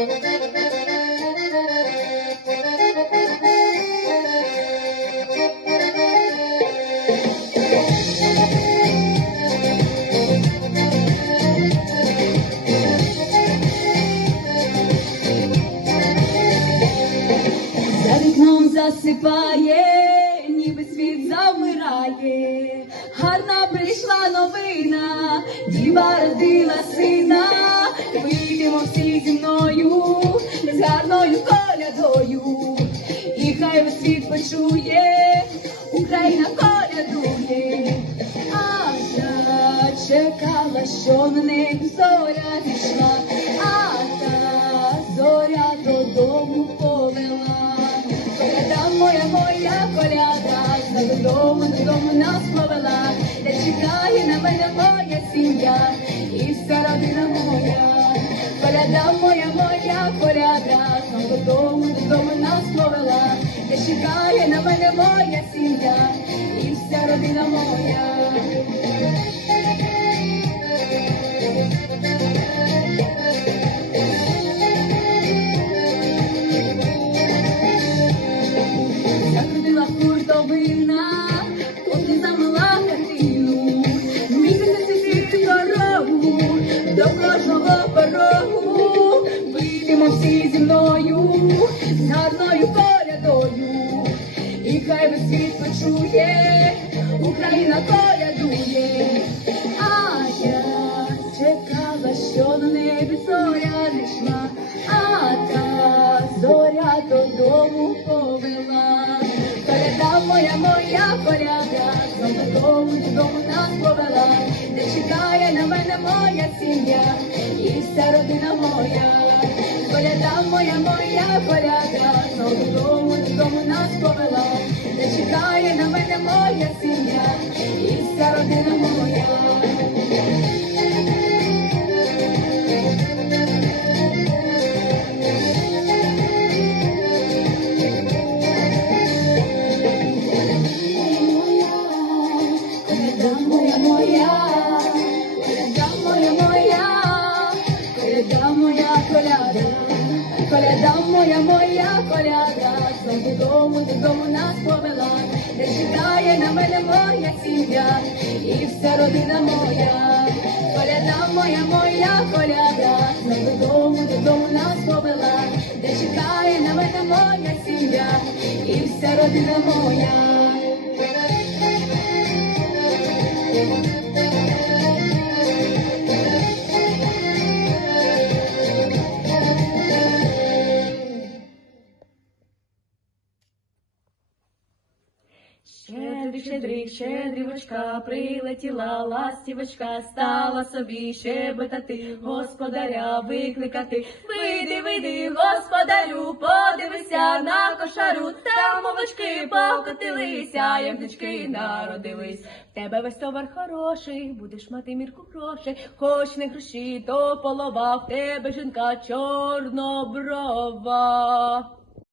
За вікном засипає, ніби світ завмирає. Гарна прийшла новина, діва родила сина. Вийдемо всі зі мною, з гарною колядою. І хай весь світ почує, Україна колядує. А я чекала, що на небі зоря зійшла, а та зоря додому повела. Коляда моя, моя коляда, додому нас повела, де чекає на мене моя сім'я і вся родина моя. Коляда моя, моя коляда, додому нас повела, де чекає на мене моя сім'я і вся родина моя. Закрутила хуртовина, тут замила хатину, місяць світить дорогу до кожного порогу. Вийдемо всі зі мною, з гарною колядою, і хай весь світ почує, Україна колядує. А я чекала, що на небі зоря зійшла, а та зоря додому повела. Коляда моя, моя коляда, додому нас повела, де чекає на мене моя сім'я і вся родина моя. Коляда моя, моя коляда, додому нас повела, де чекає на мене моя сім'я і вся родина моя. Коляда моя, моя, коляда моя, моя, коляда моя коляда, коляда моя, моя коляда, додому нас повела, де чекає на мене моя сім'я і вся родина моя. Коляда моя, моя коляда, додому нас повела, де чекає на мене моя сім'я і вся родина моя. Щедрик, щедрик, щедрівочка, прилетіла ластівочка, стала собі щебетати, господаря викликати. Вийди, вийди, господарю, подивися на кошару, там овочки покотилися, ягнички народились. В тебе весь товар хороший, будеш мати мірку грошей, хоч не гроші, то полова, в тебе жінка чорноброва.